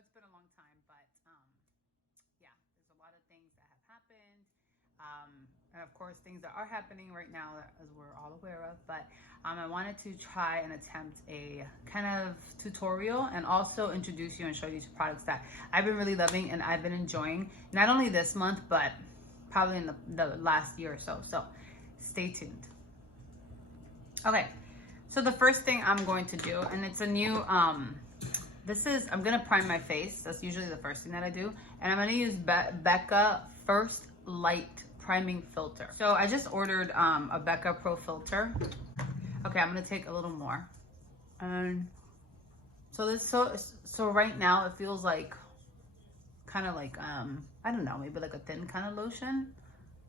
it's been a long time, but yeah, there's a lot of things that have happened. And of course, things that are happening right now, as we're all aware of. But I wanted to try and attempt a kind of tutorial and also introduce you and show you to products that I've been really loving and I've been enjoying, not only this month, but probably in the last year or so. So stay tuned. Okay, so the first thing I'm going to do, and it's a new, I'm gonna prime my face. That's usually the first thing that I do. And I'm gonna use Becca First Light Priming Filter. So I just ordered a Becca Pro filter. Okay, I'm gonna take a little more. And so right now it feels like kind of like, I don't know, maybe like a thin kind of lotion.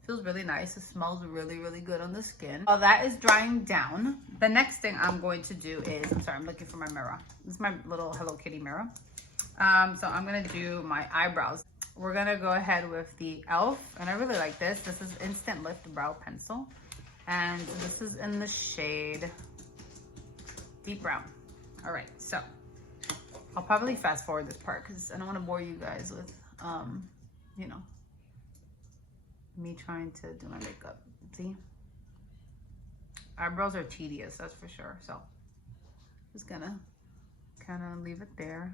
Feels really nice. It smells really, really good on the skin. While that is drying down, the next thing I'm going to do is, I'm looking for my mirror. This is my little Hello Kitty mirror. So I'm gonna do my eyebrows. We're gonna go ahead with the e.l.f. and I really like this. This is Instant Lift Brow Pencil. And this is in the shade Deep Brown. All right, so I'll probably fast forward this part because I don't wanna bore you guys with, you know, me trying to do my makeup. See, eyebrows are tedious, that's for sure. So just gonna kind of leave it there.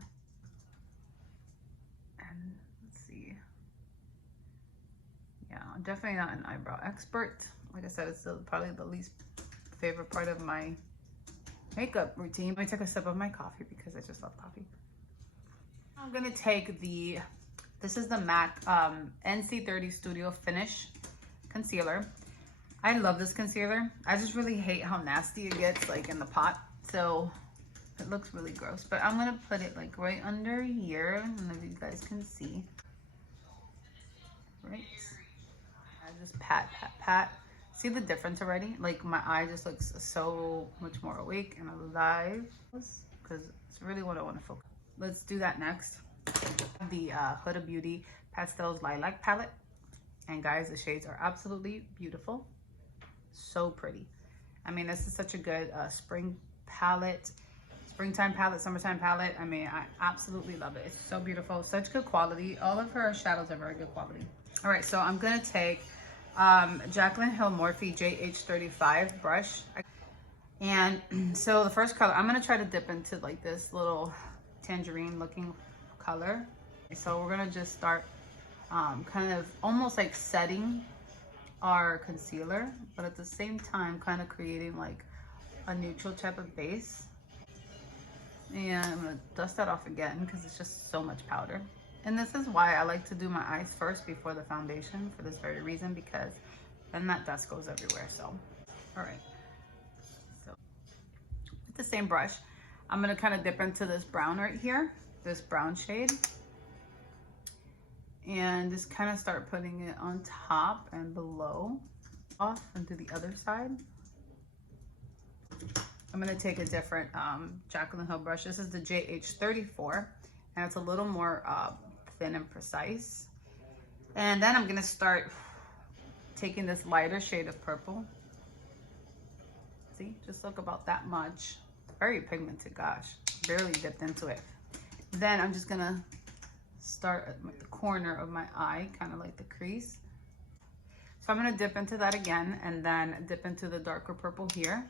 And let's see, yeah, I'm definitely not an eyebrow expert. Like I said, it's still probably the least favorite part of my makeup routine. Let me take a sip of my coffee because I just love coffee. I'm gonna take this is the MAC NC30 Studio Finish Concealer. I love this concealer. I just really hate how nasty it gets like in the pot. So it looks really gross, but I'm gonna put it like right under here. I don't know if you guys can see. Right. I just pat, pat, pat. See the difference already? Like my eye just looks so much more awake and alive because it's really what I want to focus. Let's do that next. The Huda Beauty Pastels Lilac Palette. And guys, the shades are absolutely beautiful. So pretty. I mean, this is such a good spring palette. Springtime palette, summertime palette. I mean, I absolutely love it. It's so beautiful. Such good quality. All of her shadows are very good quality. All right, so I'm going to take Jaclyn Hill Morphe JH35 brush. And so the first color, I'm going to try to dip into like this little tangerine looking color. So we're gonna just start kind of almost like setting our concealer, but at the same time kind of creating like a neutral type of base. And I'm gonna dust that off again because it's just so much powder. And this is why I like to do my eyes first before the foundation, for this very reason, because then that dust goes everywhere. So all right, so with the same brush, I'm gonna kind of dip into this brown right here, this brown shade, and just kind of start putting it on top and below, off into the other side. I'm gonna take a different Jaclyn Hill brush. This is the JH34, and it's a little more thin and precise. And then I'm gonna start taking this lighter shade of purple. See, just look about that much. Very pigmented, gosh, barely dipped into it. Then I'm just gonna start at the corner of my eye, kind of like the crease. So I'm gonna dip into that again and then dip into the darker purple here,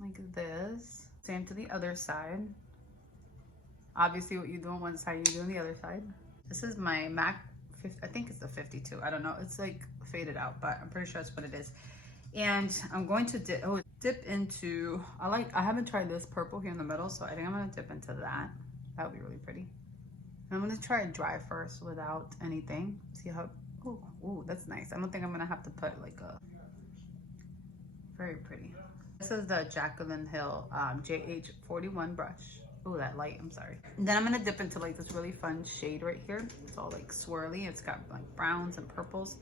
like this. Same to the other side. Obviously what you do on one side, you do on the other side. This is my MAC, I think it's the 52. I don't know, it's like faded out, but I'm pretty sure that's what it is. And I'm going to dip into, I haven't tried this purple here in the middle, so I think I'm gonna dip into that. That would be really pretty. And I'm gonna try it dry first without anything. See how, ooh, that's nice. I don't think I'm gonna have to put like a, very pretty. This is the Jaclyn Hill JH41 brush. Ooh, that light, I'm sorry. And then I'm gonna dip into like this really fun shade right here. It's all like swirly. It's got like browns and purples.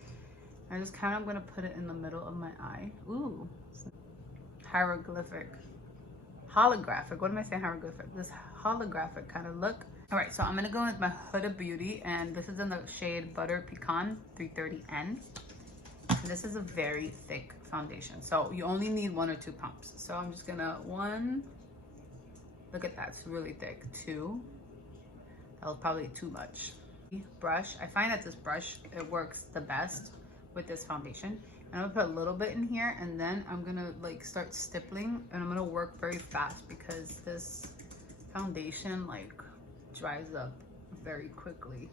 I just kind of gonna put it in the middle of my eye. Ooh, hieroglyphic, holographic. What am I saying? Hieroglyphic. This holographic kind of look. All right, so I'm gonna go with my Huda Beauty, and this is in the shade Butter Pecan 330N. This is a very thick foundation, so you only need 1 or 2 pumps. So I'm just gonna, 1, look at that, it's really thick. 2, That was probably too much. Brush. I find that this brush, it works the best with this foundation. And I'm gonna put a little bit in here, and then I'm gonna like start stippling, and I'm gonna work very fast because this foundation like dries up very quickly.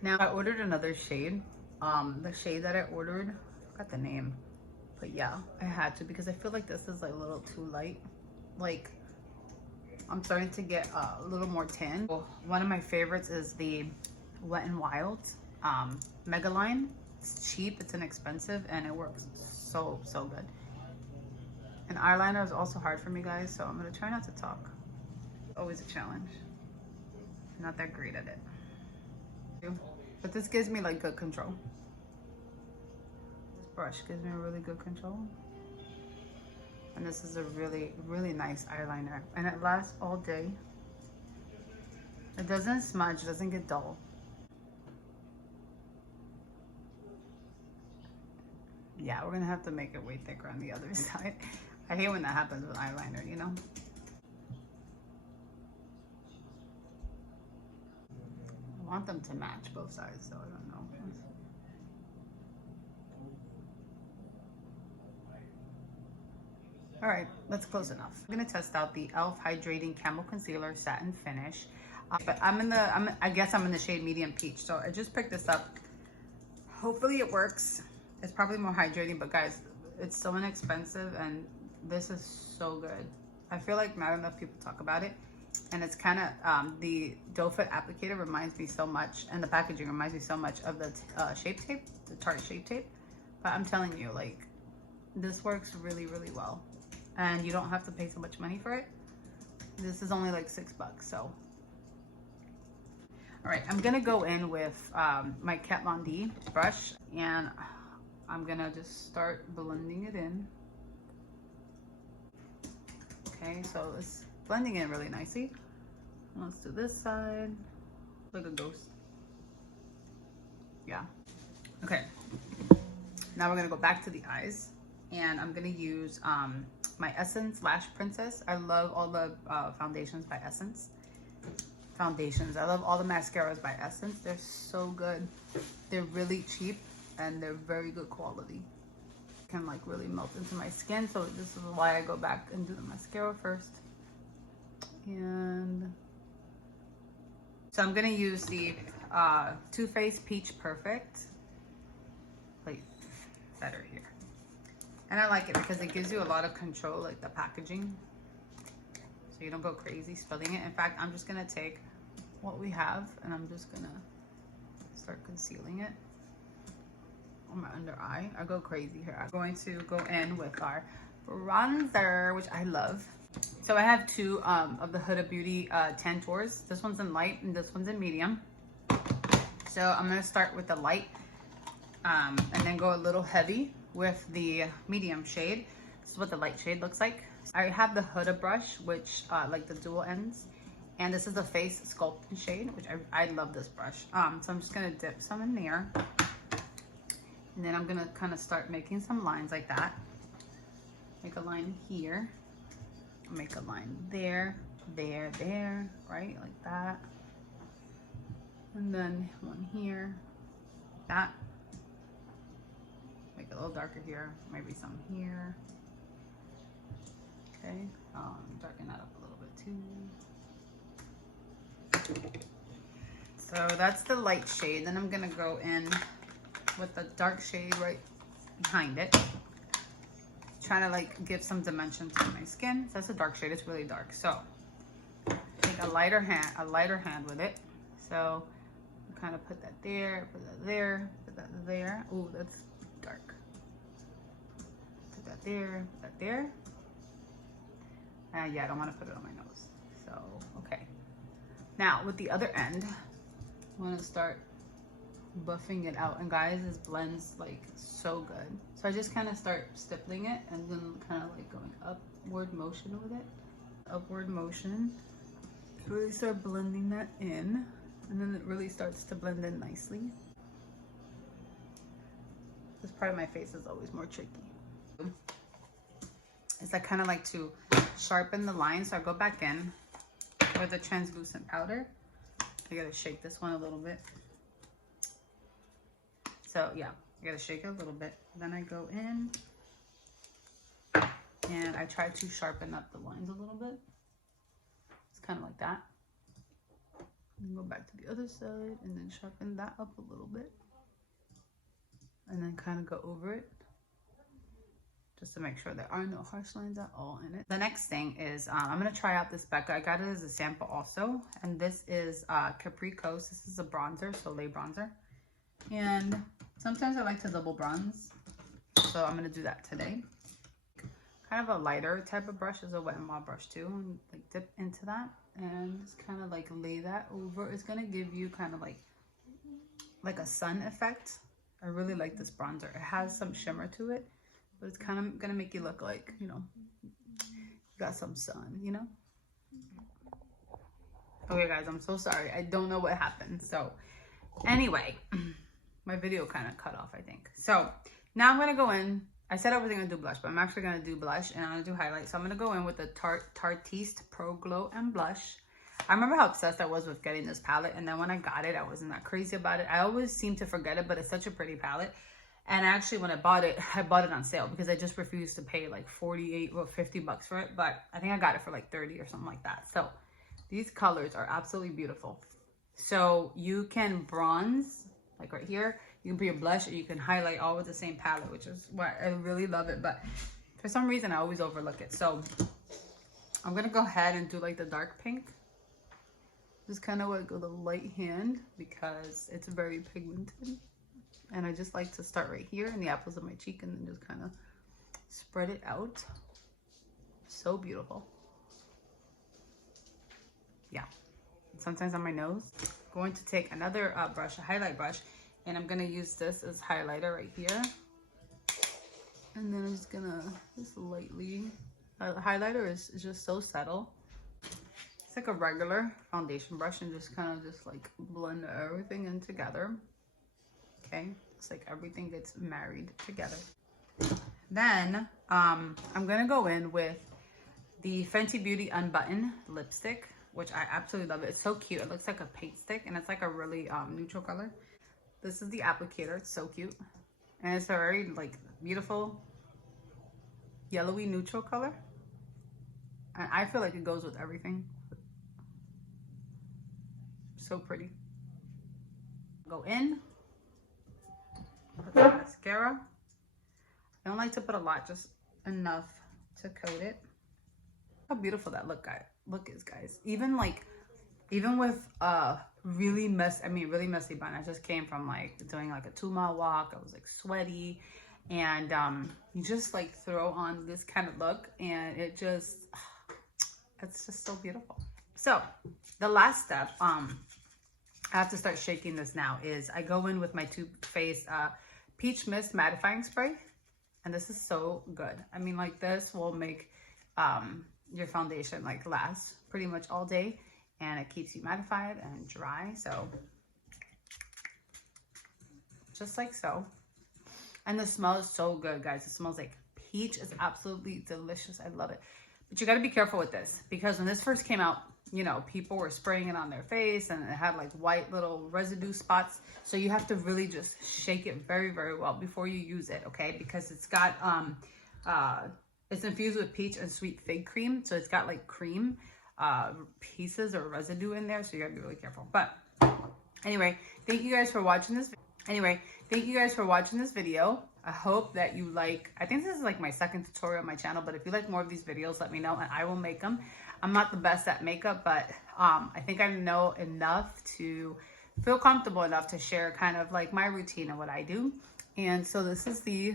Now I ordered another shade. The shade that I ordered, I forgot the name, but yeah, I had to because I feel like this is like a little too light. Like I'm starting to get a little more tan. One of my favorites is the Wet n Wild Megaline. It's cheap, it's inexpensive, and it works so good. And eyeliner is also hard for me, guys, so I'm gonna try not to talk. Always a challenge. I'm not that great at it. But this gives me like good control. This brush gives me really good control. And this is a really nice eyeliner. And it lasts all day. It doesn't smudge, doesn't get dull. Yeah, we're gonna have to make it way thicker on the other side. I hate when that happens with eyeliner, you know? I want them to match both sides, so I don't know. All right, that's close enough. I'm gonna test out the e.l.f. Hydrating Camel Concealer Satin Finish. But I guess I'm in the shade Medium Peach, so I just picked this up. Hopefully it works. It's probably more hydrating, but guys, it's so inexpensive and this is so good. I feel like not enough people talk about it. And it's kind of, the doe foot applicator reminds me so much, and the packaging reminds me so much of the Shape Tape, the Tarte Shape Tape. But I'm telling you, like, this works really well. And you don't have to pay so much money for it. This is only like $6, so. All right, I'm gonna go in with my Kat Von D brush, and I'm gonna just start blending it in. Okay, so it's blending in really nicely. Let's do this side. Like a ghost. Yeah. Okay. Now we're gonna go back to the eyes, and I'm gonna use my Essence Lash Princess. I love all the foundations by Essence. I love all the mascaras by Essence. They're so good. They're really cheap and they're very good quality. Can like really melt into my skin, so this is why I go back and do the mascara first. And so I'm gonna use the Too Faced Peach Perfect. Like better here. And I like it because it gives you a lot of control, like the packaging. So you don't go crazy spilling it. In fact, I'm just gonna take what we have and I'm just gonna start concealing it on my under eye. I go crazy here. I'm going to go in with our bronzer, which I love. So I have two of the Huda Beauty Tan Tours. This one's in light and this one's in medium. So I'm gonna start with the light and then go a little heavy with the medium shade. This is what the light shade looks like. I have the Huda brush, which like the dual ends, and this is the Face Sculpting shade, which I love this brush. So I'm just gonna dip some in there, and then I'm gonna kind of start making some lines like that. Make a line here, make a line there, there, right, like that, and then one here, that. Make it a little darker here, maybe some here. Okay, darken that up a little bit too. So that's the light shade. Then I'm gonna go in with the dark shade right behind it. Trying to like give some dimension to my skin. So that's a dark shade, it's really dark. So take a lighter hand with it. So kind of put that there, put that there, put that there. Ooh, that's dark. Put that there, put that there. Yeah, I don't want to put it on my nose. So, okay. Now, with the other end, I'm going to start buffing it out. And guys, this blends like so good. So I just kind of start stippling it and then kind of like going upward motion with it. Upward motion. Really start blending that in. And then it really starts to blend in nicely. This part of my face is always more tricky. Is I kind of like to sharpen the line, so I go back in with a translucent powder I gotta shake this one a little bit. So yeah, I gotta shake it a little bit. Then I go in and I try to sharpen up the lines a little bit. It's kind of like that. And go back to the other side and then sharpen that up a little bit. And then kind of go over it, just to make sure there are no harsh lines at all in it. The next thing is I'm gonna try out this Becca. I got it as a sample also, and this is Capri Coast. This is a bronzer, so lay bronzer. And sometimes I like to double bronze, so I'm gonna do that today. Kind of a lighter type of brush is a Wet n Wild brush too, and like dip into that and just kind of like lay that over. It's gonna give you kind of like a sun effect. I really like this bronzer. It has some shimmer to it, but it's kind of gonna make you look like, you know, you got some sun, you know? Okay guys, I'm so sorry. I don't know what happened. So anyway, my video kind of cut off, I think. So now I'm gonna go in. I said I wasn't gonna do blush, but I'm actually gonna do blush and I'm gonna do highlight. So I'm gonna go in with the Tarteist Pro Glow and Blush. I remember how obsessed I was with getting this palette, and then when I got it, I wasn't that crazy about it. I always seem to forget it, but it's such a pretty palette. And actually, when I bought it on sale because I just refused to pay like 48 or 50 bucks for it. But I think I got it for like 30 or something like that. So these colors are absolutely beautiful. So you can bronze, like right here. You can put your blush, or you can highlight all with the same palette, which is why I really love it. But for some reason, I always overlook it. So I'm going to go ahead and do like the dark pink. Just kind of like with a light hand because it's very pigmented. And I just like to start right here in the apples of my cheek and then just kind of spread it out. So beautiful. Yeah. Sometimes on my nose. I'm going to take another brush, a highlight brush, and I'm going to use this as highlighter right here. And then I'm just going to just lightly, highlighter is just so subtle. It's like a regular foundation brush and just kind of just like blend everything in together. Okay, it's like everything gets married together. Then I'm gonna go in with the Fenty Beauty Unbutton lipstick, which I absolutely love it. It's so cute. It looks like a paint stick and it's like a really neutral color. This is the applicator. It's so cute. And it's a very like beautiful yellowy neutral color. And I feel like it goes with everything. So pretty. Go in. Put the mascara. I don't like to put a lot, just enough to coat it. How beautiful that look is, guys. Even with really messy bun. I just came from like doing like a 2-mile walk. I was like sweaty, and you just like throw on this kind of look, and it's just so beautiful. So the last step, I have to start shaking this now, is I go in with my Too Faced Peach Mist Mattifying Spray. And this is so good. I mean, like this will make your foundation like last pretty much all day. And it keeps you mattified and dry. So just like so. And the smell is so good, guys. It smells like peach. It's absolutely delicious. I love it. But you got to be careful with this, because when this first came out, you know, people were spraying it on their face and it had like white little residue spots. So you have to really just shake it very, very well before you use it, okay? Because it's got, it's infused with peach and sweet fig cream. So it's got like cream pieces or residue in there. So you gotta be really careful. But anyway, thank you guys for watching this. Video. I hope that you like, I think this is like my second tutorial on my channel, but if you like more of these videos, let me know and I will make them. I'm not the best at makeup, but I think I know enough to feel comfortable enough to share kind of like my routine and what I do. And so this is the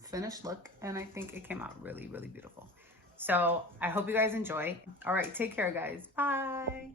finished look, and I think it came out really, really beautiful. So I hope you guys enjoy. All right, take care, guys. Bye.